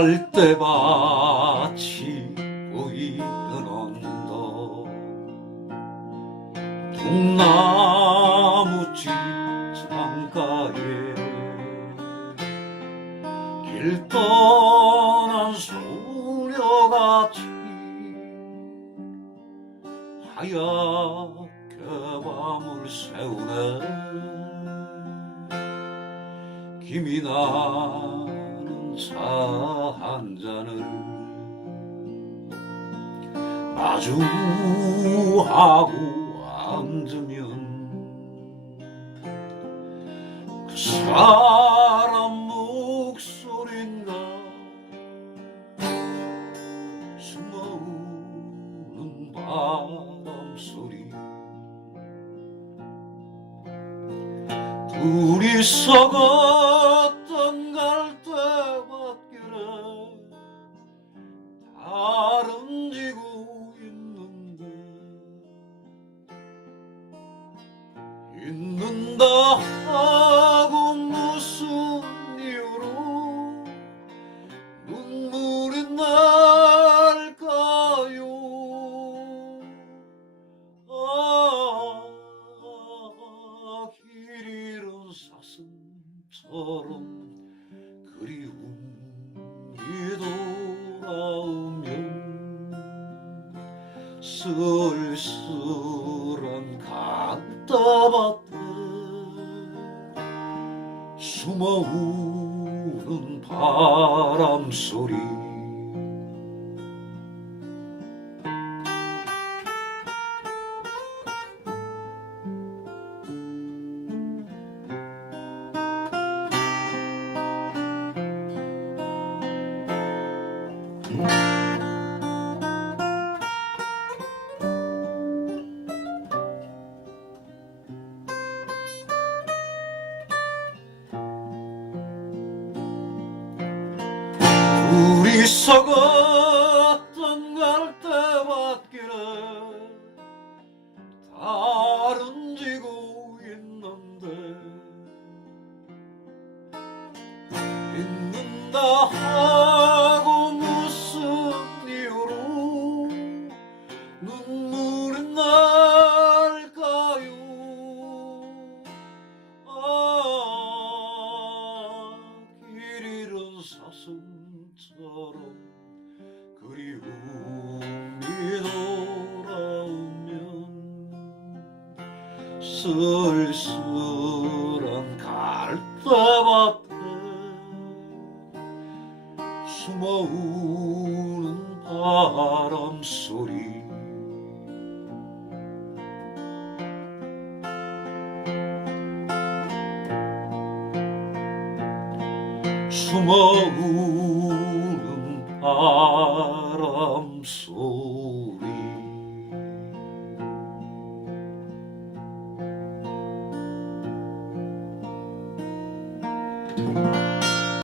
갈대밭이 보이는 언덕 통나무집 창가에 길 떠난 소녀같이 하얗게 밤을 새우네. 김이나는 차 한 잔을 마주하고 앉으면 그 사람 목소린가 숨어우는 바람소리 둘이서 걷던 갈대밭길에 다름지고 잊는다하고 무슨 이유로 눈물이 날까요. 길 잃은 사슴처럼 그리움이 돌아오면 쓸쓸한 갈대밭에 숨어우는 바람소리 둘이서 걷던 갈대밭길에 다름지고 있는데 잊는다하고 무슨 이유로 눈물이 날까요. 길 잃은 사슴처럼 그리움이 돌아오면 쓸쓸한 갈대밭에 숨어우는 바람소리 숨어우는 바람소리